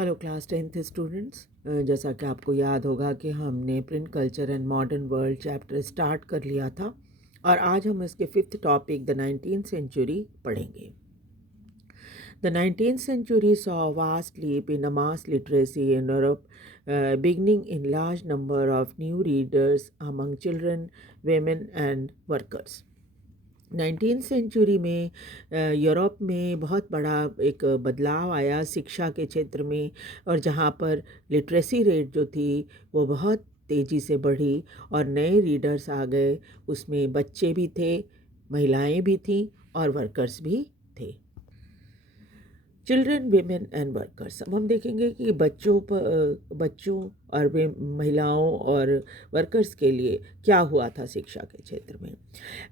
Hello class 10th students. जैसा कि आपको याद होगा कि हमने print culture and modern world chapter start कर लिया था और आज हम इसके fifth topic the 19th century पढ़ेंगे। The 19th century saw a vast leap in mass literacy in Europe, beginning in large number of new readers among children, women and workers. 19th century में Europe में बहुत बड़ा एक बदलाव आया शिक्षा के क्षेत्र में, और जहाँ पर लिटरेसी रेट जो थी वो बहुत तेज़ी से बढ़ी और नए रीडर्स आ गए। उसमें बच्चे भी थे, महिलाएं भी थीं और वर्कर्स भी थे। Children, women and workers. अब हम देखेंगे कि बच्चों और वे महिलाओं और वर्कर्स के लिए क्या हुआ था शिक्षा के क्षेत्र में।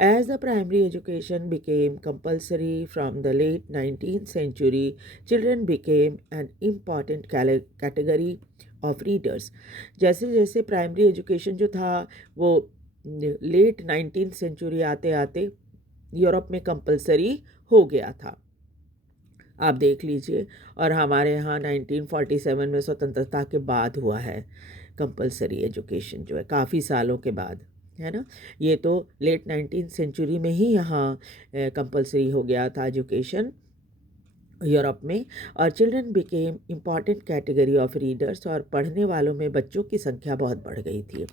As the primary education became compulsory from the late 19th century, children became an important category of readers. जैसे जैसे प्राइमरी एजुकेशन जो था वो लेट 19th सेंचुरी आते आते यूरोप में कंपल्सरी हो गया था। आप देख लीजिए, और हमारे यहाँ 1947 में स्वतंत्रता के बाद हुआ है कंपलसरी एजुकेशन, जो है काफ़ी सालों के बाद, है ना। ये तो लेट 19th सेंचुरी में ही यहाँ कंपलसरी हो गया था एजुकेशन यूरोप में। और children became important category of readers, और पढ़ने वालों में बच्चों की संख्या बहुत बढ़ गई थी।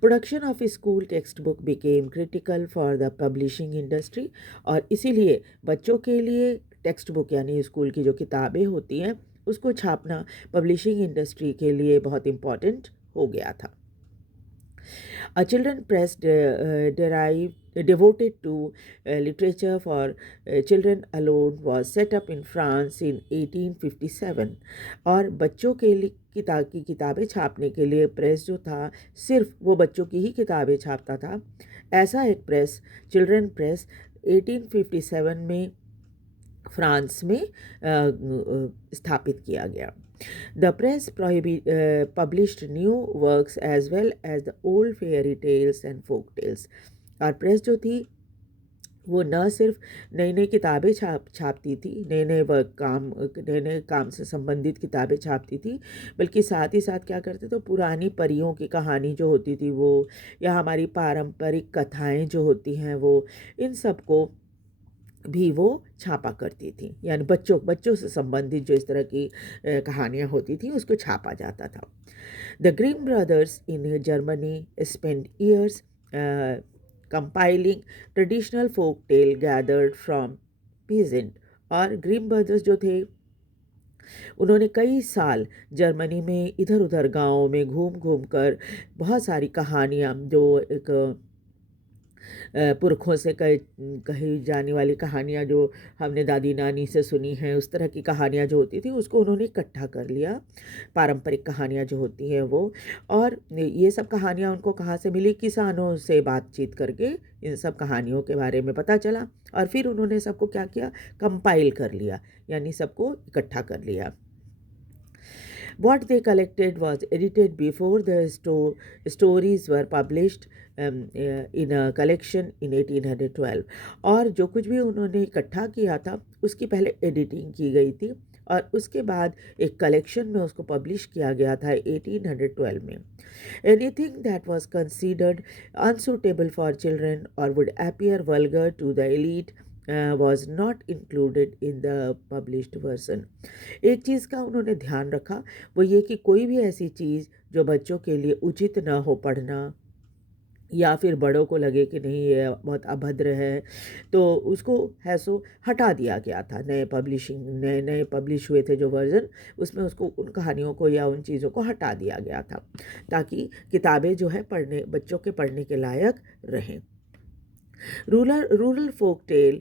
Production of school text book became critical for the publishing industry, और इसीलिए बच्चों के लिए टेक्स्ट बुक यानी स्कूल की जो किताबें होती हैं उसको छापना पब्लिशिंग इंडस्ट्री के लिए बहुत इम्पॉर्टेंट हो गया था। A children press devoted to literature for children alone was set up in France in 1857, और बच्चों के लिए किताबें छापने के लिए प्रेस जो था सिर्फ वो बच्चों की ही किताबें छापता था। ऐसा एक प्रेस, चिल्ड्रन प्रेस, 1857 में फ्रांस में स्थापित किया गया। The press published new works as well as the old fairy tales and folk tales. और प्रेस जो थी वो न सिर्फ नई नई किताबें छापती थी, नए नए काम से संबंधित किताबें छापती थी, बल्कि साथ ही साथ क्या करते तो पुरानी परियों की कहानी जो होती थी वो, या हमारी पारंपरिक कथाएं जो होती हैं वो, इन सब को भी वो छापा करती थी। यानी बच्चों से संबंधित जो इस तरह की कहानियाँ होती थी उसको छापा जाता था। The Grimm brothers in Germany spend years compiling traditional folk tale gathered from peasant. और ग्रीम ब्रदर्स जो थे उन्होंने कई साल जर्मनी में इधर उधर गाँवों में घूम घूम कर बहुत सारी कहानियाँ, जो एक पुरखों से कही जाने वाली कहानियाँ जो हमने दादी नानी से सुनी हैं, उस तरह की कहानियाँ जो होती थी उसको उन्होंने इकट्ठा कर लिया, पारंपरिक कहानियाँ जो होती हैं वो। और ये सब कहानियाँ उनको कहाँ से मिली? किसानों से बातचीत करके इन सब कहानियों के बारे में पता चला, और फिर उन्होंने सबको क्या किया? कंपाइल कर लिया, यानी सबको इकट्ठा कर लिया। What they collected was edited before the stories were published in a collection in 1812। और जो कुछ भी उन्होंने इकट्ठा किया था उसकी पहले एडिटिंग की गई थी और उसके बाद एक कलेक्शन में उसको पब्लिश किया गया था 1812 में। Anything that was considered unsuitable for children or would appear vulgar to the elite was not included in the published version। एक चीज़ का उन्होंने ध्यान रखा, वो ये कि कोई भी ऐसी चीज़ जो बच्चों के लिए उचित न हो पढ़ना, या फिर बड़ों को लगे कि नहीं ये बहुत अभद्र है, तो उसको है सो हटा दिया गया था। नए नए पब्लिश हुए थे जो वर्ज़न, उसमें उसको उन कहानियों को या उन चीज़ों को हटा दिया गया था, ताकि किताबें जो है बच्चों के पढ़ने के लायक रहें। रूरल फोक टेल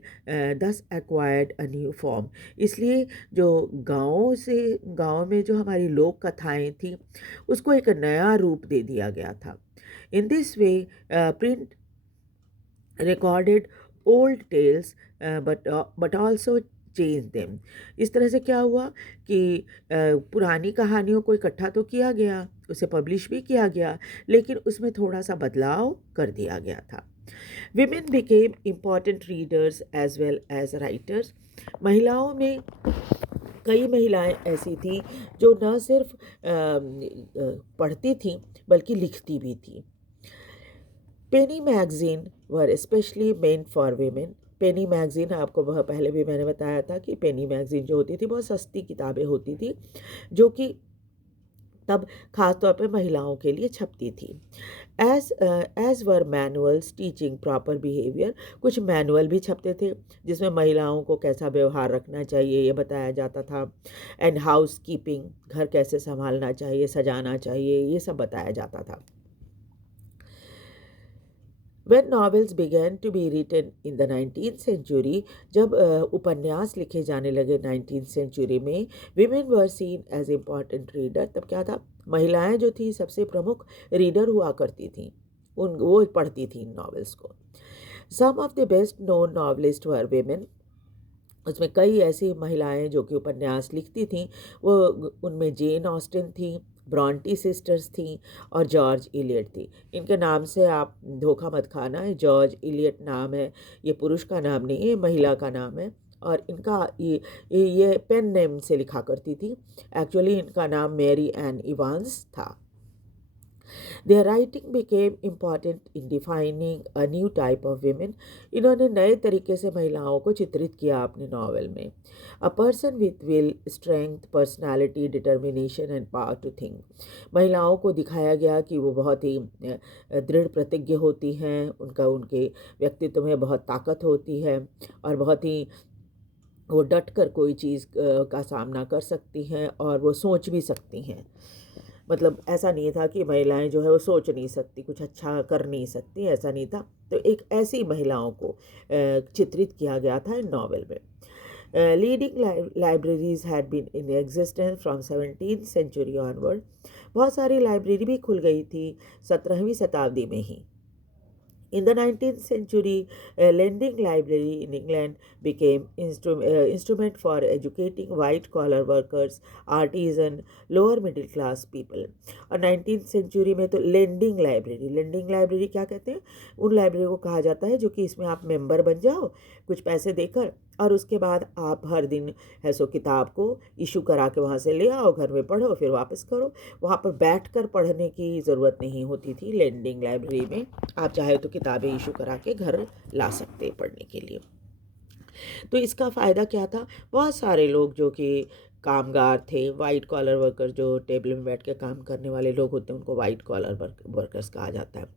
दस एक्वायर्ड अ न्यू फॉर्म। इसलिए जो गाँव में जो हमारी लोक कथाएँ थीं उसको एक नया रूप दे दिया गया था। In this way print recorded old tales but also change them. इस तरह से क्या हुआ कि पुरानी कहानियों को इकट्ठा तो किया गया, उसे पब्लिश भी किया गया, लेकिन उसमें थोड़ा सा बदलाव कर दिया गया था। Women became important readers as well as writers। महिलाओं में कई महिलाएं ऐसी थीं जो न सिर्फ पढ़ती थीं बल्कि लिखती भी थीं। Penny magazine were specially meant for women. Penny magazine, आपको वह पहले भी मैंने बताया था कि पेनी मैगज़ीन जो होती थी बहुत सस्ती किताबें होती थी, जो कि तब ख़ास तौर पे महिलाओं के लिए छपती थी। एज वर मैनुअल्स टीचिंग प्रॉपर बिहेवियर। कुछ मैनुअल भी छपते थे जिसमें महिलाओं को कैसा व्यवहार रखना चाहिए ये बताया जाता था। एंड हाउस कीपिंग, घर कैसे संभालना चाहिए, सजाना चाहिए, ये सब बताया जाता था। When novels began to be written in the 19th century, जब उपन्यास लिखे जाने लगे 19th century में, women were seen as important reader। तब क्या था, महिलाएं जो थी सबसे प्रमुख रीडर हुआ करती थी, वो पढ़ती थी इन नॉवेल्स को। Some of the best known novelists were women। उसमें कई ऐसी महिलाएं जो कि उपन्यास लिखती थीं, वो उनमें जेन ऑस्टिन थी, ब्रॉन्टी सिस्टर्स थीं और जॉर्ज इलियट थी। इनके नाम से आप धोखा मत खाना, जॉर्ज इलियट नाम है, ये पुरुष का नाम नहीं है, महिला का नाम है। और इनका ये पेन नेम से लिखा करती थी। एक्चुअली इनका नाम मैरी एन इवांस था। Their writing became important in defining a new type of women। इन्होंने नए तरीके से महिलाओं को चित्रित किया अपने नावल में। A person with will, strength, personality, determination and power to think। महिलाओं को दिखाया गया कि वो बहुत ही दृढ़ प्रतिज्ञ होती हैं, उनके व्यक्तित्व में बहुत ताकत होती है और बहुत ही वो डट कर कोई चीज़ का सामना कर सकती हैं और वो सोच भी सकती हैं। मतलब ऐसा नहीं था कि महिलाएं जो है वो सोच नहीं सकती, कुछ अच्छा कर नहीं सकती, ऐसा नहीं था। तो एक ऐसी महिलाओं को चित्रित किया गया था इन नावल में। Leading libraries had been in existence from 17th century onward. बहुत सारी लाइब्रेरी भी खुल गई थी 17वीं शताब्दी में ही। In the 19th century, lending library in England became instrument for educating white-collar workers, artisan, lower middle class people। और 19th century में तो lending library क्या कहते हैं? उन लाइब्रेरी को कहा जाता है जो कि इसमें आप मेंबर बन जाओ कुछ पैसे देकर, और उसके बाद आप हर दिन है सो किताब को इशू करा के वहाँ से ले आओ, घर में पढ़ो, फिर वापस करो। वहाँ पर बैठकर पढ़ने की ज़रूरत नहीं होती थी लेंडिंग लाइब्रेरी में। आप चाहे तो किताबें इशू करा के घर ला सकते पढ़ने के लिए। तो इसका फ़ायदा क्या था, बहुत सारे लोग जो कि कामगार थे, वाइट कॉलर वर्कर, जो टेबल में बैठ के काम करने वाले लोग होते हैं उनको वाइट कॉलर वर्कर्स कहा जाता है।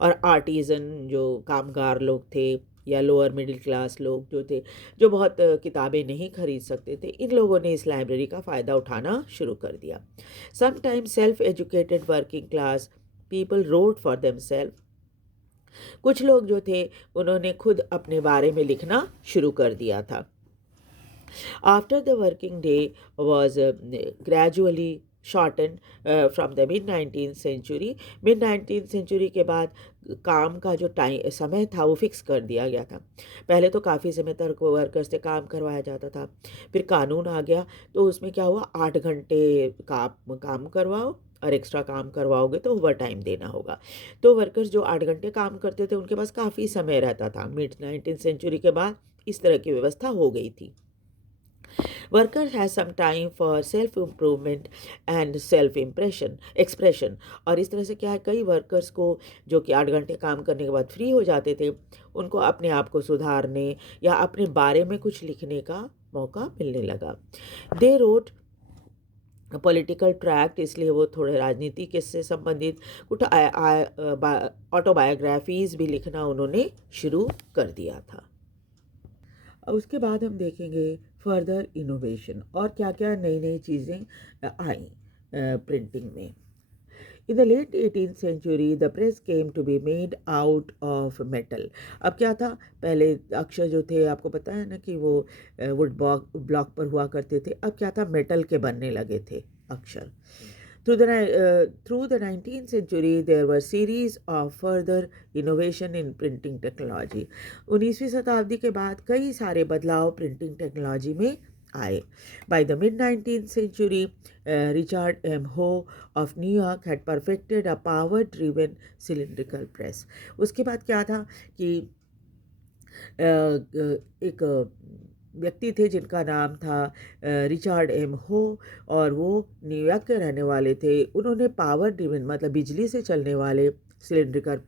और आर्टिज़न जो कामगार लोग थे, या लोअर मिडिल क्लास लोग जो थे, जो बहुत किताबें नहीं खरीद सकते थे, इन लोगों ने इस लाइब्रेरी का फ़ायदा उठाना शुरू कर दिया। Sometimes self educated working class people wrote for themselves. कुछ लोग जो थे उन्होंने खुद अपने बारे में लिखना शुरू कर दिया था। After the working day was gradually shortened from the mid-19th century, mid-19th century के बाद काम का जो समय था वो फिक्स कर दिया गया था। पहले तो काफ़ी समय तक वर्कर्स से काम करवाया जाता था, फिर कानून आ गया तो उसमें क्या हुआ, 8 घंटे का काम करवाओ और एक्स्ट्रा काम करवाओगे तो ओवर टाइम देना होगा। तो वर्कर्स जो 8 घंटे काम करते थे उनके पास काफ़ी समय रहता था। मिड-19th सेंचुरी के बाद इस तरह की व्यवस्था हो गई थी। Worker has some time for self improvement and self expression। और इस तरह से क्या है, कई वर्कर्स को जो कि 8 घंटे काम करने के बाद फ्री हो जाते थे, उनको अपने आप को सुधारने या अपने बारे में कुछ लिखने का मौका मिलने लगा। दे रोट पॉलिटिकल ट्रैक्ट, इसलिए वो थोड़े राजनीति के से संबंधित कुछ ऑटोबायोग्राफीज़ भी लिखना उन्होंने शुरू कर दिया था। उसके बाद हम देखेंगे फर्दर इनोवेशन और क्या क्या नई नई चीज़ें आई प्रिंटिंग में। In the late 18th century the press came to be made out of metal. अब क्या था, पहले अक्षर जो थे आपको पता है ना कि वो वुड ब्लॉक पर हुआ करते थे, अब क्या था, मेटल के बनने लगे थे अक्षर। Through the 19th century, there were series of further innovation in printing technology। 19वीं शताब्दी के बाद कई सारे बदलाव प्रिंटिंग टेक्नोलॉजी में आए। By the mid-19th century, Richard M. Hoe of New York had perfected a power-driven cylindrical press। उसके बाद क्या था कि एक व्यक्ति थे जिनका नाम था रिचर्ड एम हो, और वो न्यूयॉर्क के रहने वाले थे। उन्होंने पावर ड्रिवन मतलब बिजली से चलने वाले सिलेंडर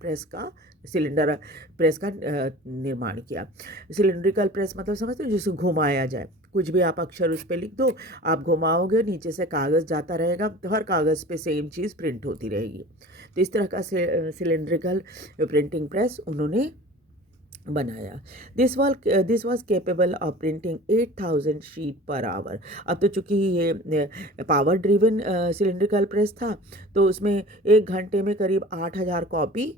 प्रेस का निर्माण किया। सिलेंड्रिकल प्रेस मतलब समझते हो, जिसको घुमाया जाए, कुछ भी आप अक्षर उस पर लिख दो, आप घुमाओगे नीचे से कागज़ जाता रहेगा, तो हर कागज़ पे सेम चीज़ प्रिंट होती रहेगी। तो इस तरह का सिलेंड्रिकल प्रिंटिंग प्रेस उन्होंने बनाया। This was capable of printing 8,000 sheet per hour. अब तो चूंकि ये पावर ड्रिवन सिलेंड्रिकल प्रेस था, तो उसमें 1 घंटे में करीब 8,000 कॉपी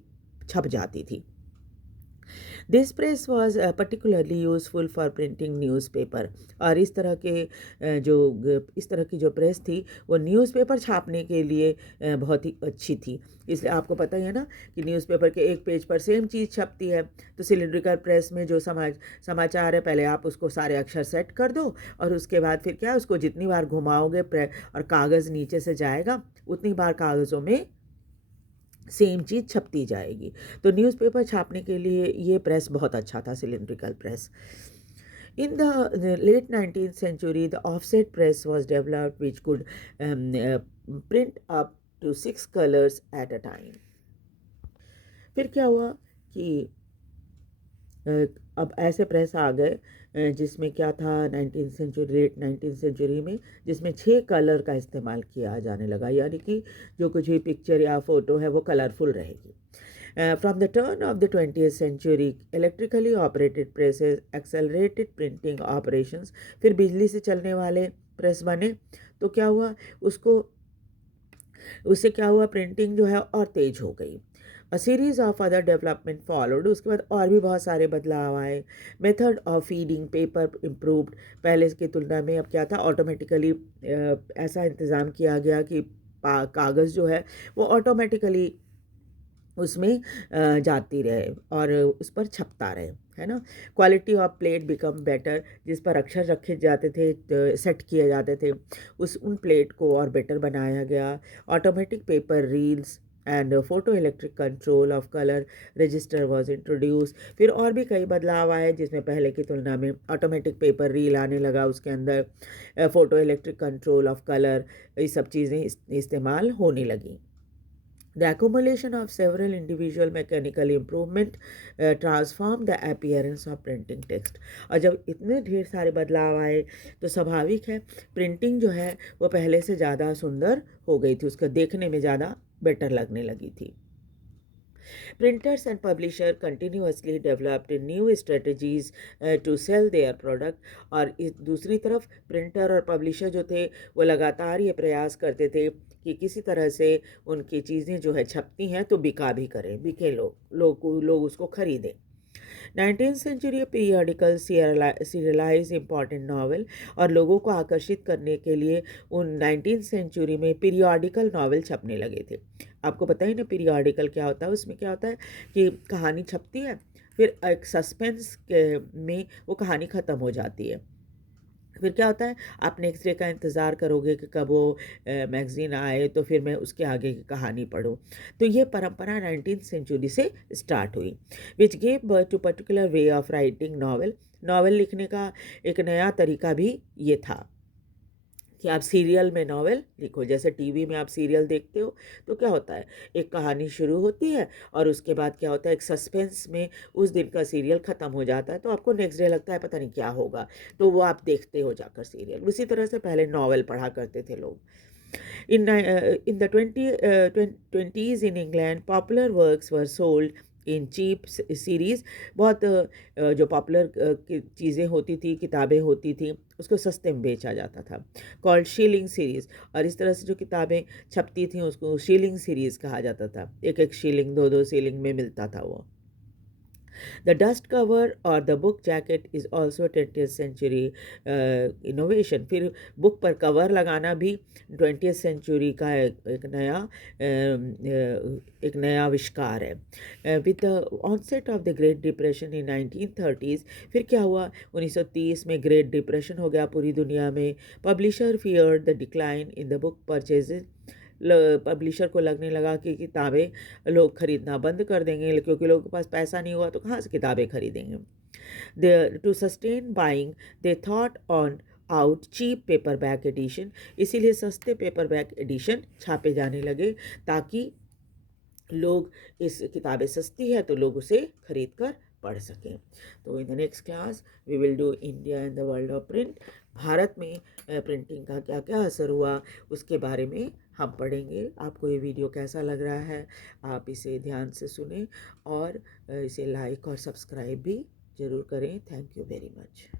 छप जाती थी। This press was particularly useful for printing newspaper. और इस तरह इस तरह की जो प्रेस थी वो न्यूज़पेपर छापने के लिए बहुत ही अच्छी थी। इसलिए आपको पता ही है ना कि न्यूज़पेपर के एक पेज पर सेम चीज़ छपती है। तो सिलेंड्रिकल प्रेस में जो समाचार है, पहले आप उसको सारे अक्षर सेट कर दो, और उसके बाद फिर क्या है, उसको जितनी बार घुमाओगे और कागज़ नीचे से जाएगा, उतनी बार कागज़ों में सेम चीज़ छपती जाएगी। तो न्यूज़पेपर छापने के लिए ये प्रेस बहुत अच्छा था, cylindrical press. In the late 19th century, the offset press was developed, which could print up to 6 colors at a time. फिर क्या हुआ कि अब ऐसे प्रेस आ गए जिसमें क्या था, लेट 19th सेंचुरी में, जिसमें 6 कलर का इस्तेमाल किया जाने लगा, यानी कि जो कुछ भी पिक्चर या फोटो है वो कलरफुल रहेगी। From the turn of the 20th century, electrically operated presses accelerated printing operations। फिर बिजली से चलने वाले प्रेस बने, तो क्या हुआ, उससे क्या हुआ, प्रिंटिंग जो है और तेज हो गई। A series of other development followed. उसके बाद और भी बहुत सारे बदलाव आए। Method of feeding paper improved. पहले की तुलना में अब क्या था, ऑटोमेटिकली ऐसा इंतज़ाम किया गया कि कागज़ जो है वो ऑटोमेटिकली उसमें जाती रहे और उस पर छपता रहे, है ना। Quality of plate become better. जिस पर अक्षर रखे जाते थे, सेट किए जाते थे, उन प्लेट को और बेटर बनाया गया। Automatic paper reels and photo electric control of colour register was introduce. फिर और भी कई बदलाव आए, जिसमें पहले की तुलना में ऑटोमेटिक पेपर रील आने लगा, उसके अंदर photo electric control of colour, ये सब चीज़ें इस्तेमाल होने लगी। The accumulation of several individual mechanical improvement transformed the appearance of printing text। और जब इतने ढेर सारे बदलाव आए, तो स्वाभाविक है प्रिंटिंग जो है वो पहले से ज़्यादा सुंदर हो गई थी, उसको देखने में ज़्यादा बेटर लगने लगी थी। Printers and publishers continuously developed new strategies to sell their product। और इस दूसरी तरफ प्रिंटर और पब्लिशर जो थे वो लगातार ये प्रयास करते थे कि किसी तरह से उनकी चीज़ें जो है छपती हैं तो बिके, लोग उसको खरीदें। 19th century periodical serialize important novel. और लोगों को आकर्षित करने के लिए उन 19th सेंचुरी में पीरियडिकल नावल छपने लगे थे। आपको पता ही ना पीरियडिकल क्या होता है, उसमें क्या होता है कि कहानी छपती है, फिर एक सस्पेंस में वो कहानी ख़त्म हो जाती है। फिर क्या होता है, आप नेक्स्ट डे का इंतज़ार करोगे कि कब वो मैगज़ीन आए तो फिर मैं उसके आगे की कहानी पढूं। तो ये परंपरा 19th सेंचुरी से स्टार्ट हुई, which gave birth to particular way of writing novel. Novel लिखने का एक नया तरीका भी ये था कि आप सीरियल में नावल लिखो। जैसे टीवी में आप सीरियल देखते हो तो क्या होता है, एक कहानी शुरू होती है और उसके बाद क्या होता है, एक सस्पेंस में उस दिन का सीरियल ख़त्म हो जाता है, तो आपको नेक्स्ट डे लगता है पता नहीं क्या होगा, तो वो आप देखते हो जाकर सीरियल। उसी तरह से पहले नावल पढ़ा करते थे लोग। In the 20s in England, popular works were sold in cheap series. बहुत जो पॉपुलर चीज़ें होती थी, किताबें होती थी, उसको सस्ते में बेचा जाता था, कॉल्ड शीलिंग सीरीज़। और इस तरह से जो किताबें छपती थी उसको शीलिंग सीरीज़ कहा जाता था। एक एक शीलिंग, दो दो शीलिंग में मिलता था वो। The dust cover or the book jacket is also 20th century innovation. फिर बुक पर कवर लगाना भी 20th सेंचुरी का एक नया आविष्कार है। With the onset of the great depression in 1930s, फिर क्या हुआ, 1930 में ग्रेट डिप्रेशन हो गया पूरी दुनिया में। Publisher feared the decline in the book purchases. Publisher को लगने लगा कि किताबें लोग ख़रीदना बंद कर देंगे, क्योंकि लोगों के पास पैसा नहीं हुआ तो कहाँ से किताबें खरीदेंगे। To sustain buying they thought on out cheap paperback edition, इसीलिए सस्ते पेपर बैक एडिशन छापे जाने लगे ताकि लोग, इस किताबें सस्ती है तो लोग उसे खरीद कर पढ़ सकें। तो in the next class we will do India and the world of print. Bharat में प्रिंटिंग का क्या क्या असर हुआ उसके बारे में हम पढ़ेंगे। आपको ये वीडियो कैसा लग रहा है, आप इसे ध्यान से सुने और इसे लाइक और सब्सक्राइब भी ज़रूर करें। Thank you very much.